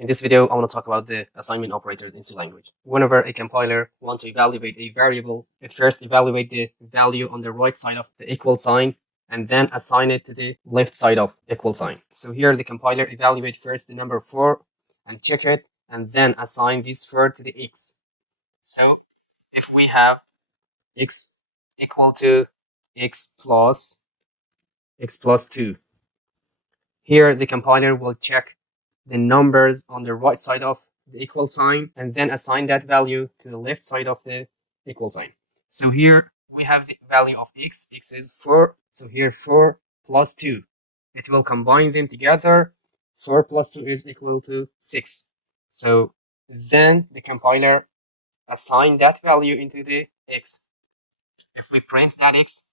In this video, I want to talk about the assignment operators in C language. Whenever a compiler wants to evaluate a variable, it first evaluates the value on the right side of the equal sign and then assign it to the left side of equal sign. So here the compiler evaluates first the number 4 and check it and then assign this 4 to the x. So if we have x equal to x plus 2, here the compiler will check the numbers on the right side of the equal sign and then assign that value to the left side of the equal sign. So here we have the value of x is 4. So here 4 plus 2. It will combine them together. 4 plus 2 is equal to 6. So then the compiler assign that value into the x. If we print that x,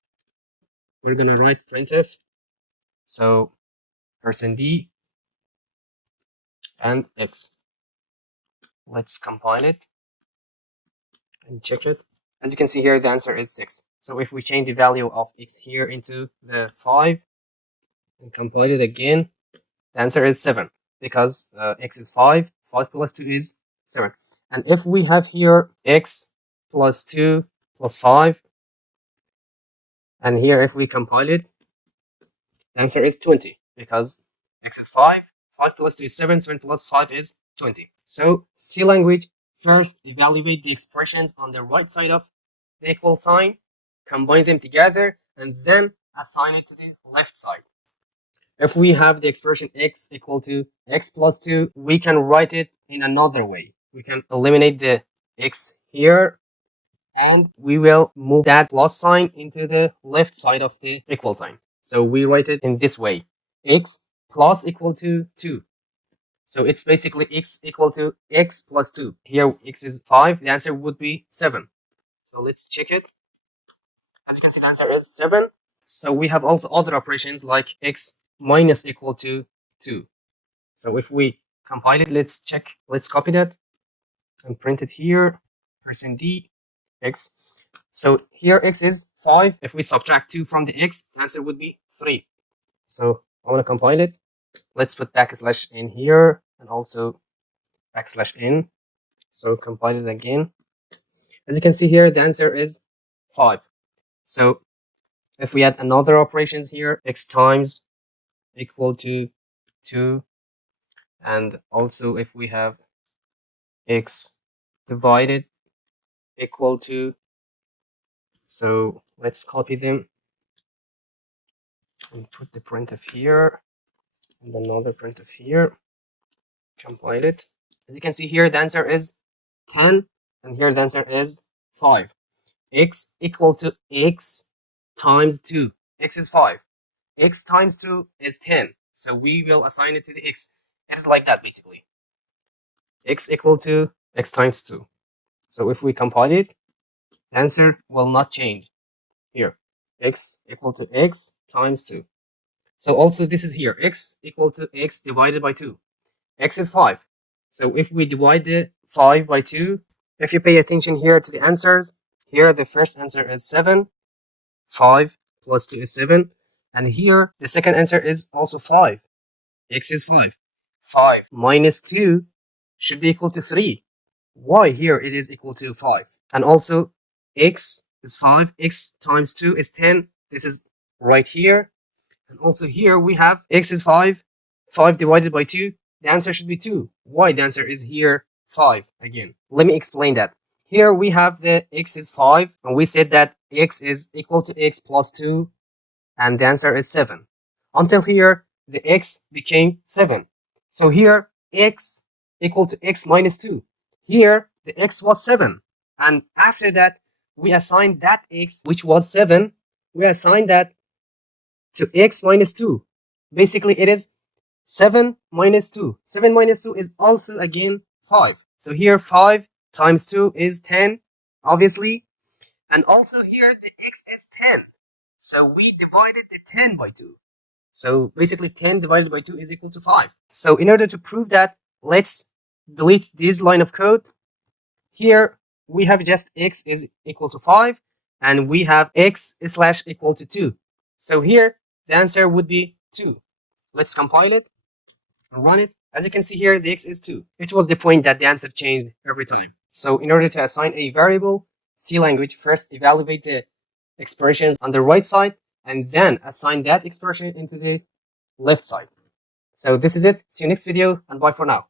we're going to write printf. So %d and x. Let's compile it and check it. As you can see here, the answer is 6. So if we change the value of x here into the 5 and compile it again, the answer is 7 because x is 5. 5 plus 2 is 7. And if we have here x plus 2 plus 5, and here if we compile it, the answer is 20 because x is 5. 5 plus 2 is 7. 7 plus 5 is 20. So C language first evaluate the expressions on the right side of the equal sign, combine them together, and then assign it to the left side. If we have the expression x equal to x plus 2, we can write it in another way. We can eliminate the x here, and we will move that plus sign into the left side of the equal sign. So we write it in this way. X plus equal to 2. So it's basically x equal to x plus 2. Here x is 5. The answer would be 7. So let's check it. As you can see, the answer is 7. So we have also other operations like x minus equal to 2. So if we compile it, let's check. Let's copy that and print it here. %d x. So here x is 5. If we subtract 2 from the x, the answer would be 3. So I want to compile it. Let's put backslash in here and also backslash in. So compile it again. As you can see here, the answer is 5. So if we add another operations here, x times equal to 2, and also if we have x divided equal to, so let's copy them and put the printf here and another printf here, compile it. As you can see here, the answer is 10, and here the answer is 5. X equal to x times 2. X is 5. X times 2 is 10. So we will assign it to the x. It is like that basically. X equal to x times 2. So if we compile it, the answer will not change. Here, x equal to x times 2. So also this is here, x equal to x divided by 2. X is 5. So if we divide the 5 by 2, if you pay attention here to the answers, here the first answer is 7. 5 plus 2 is 7. And here the second answer is also 5. X is 5. 5 minus 2 should be equal to 3. Why here it is equal to 5? And also x is 5. X times 2 is 10. This is right here. And also here we have x is 5. 5 divided by 2. The answer should be 2. Why the answer is here 5 again? Let me explain that. Here we have the x is 5, and we said that x is equal to x plus 2, and the answer is 7. Until here, the x became 7. So here, x equal to x minus 2. Here, the x was 7. And after that, we assigned that x, which was 7, we assigned that to x minus 2. Basically, it is 7 minus 2. 7 minus 2 is also again 5. So here 5 times 2 is 10, obviously. And also here the x is 10. So we divided the 10 by 2. So basically 10 divided by 2 is equal to 5. So in order to prove that, let's delete this line of code. Here we have just x is equal to 5 and we have x slash equal to 2. So here the answer would be 2. Let's compile it and run it. As you can see here, the x is 2. It was the point that the answer changed every time. So in order to assign a variable, C language first evaluate the expressions on the right side and then assign that expression into the left side. So this is it. See you next video and bye for now.